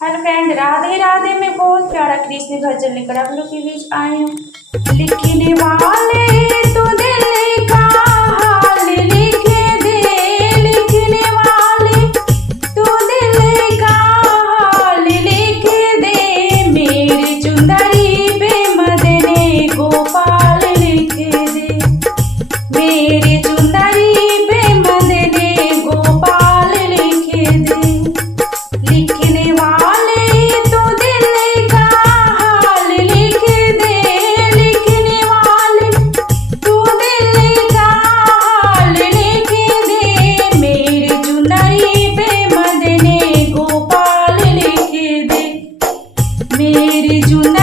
Hello friend, Radhe Radhe. मैं बहुत प्यारा कृष्ण भजन लेकर आप लोग के बीच आई हूँ। लिखने वाले तो दिल का हाल लिख दे, लिखने वाले तो दिल का हाल लिख दे। मेरी चुंदरी पे मदने गोपाल लिख दे, मेरी चुंदरी पे मदने गोपाल लिख दे। लिखने वाले तो दिल का हाल लिख दे, लिखने वाले तो दिल का हाल लिख दे। मेरी चुनरी पे मदने गोपाल लिख दे, मेरी चुनरी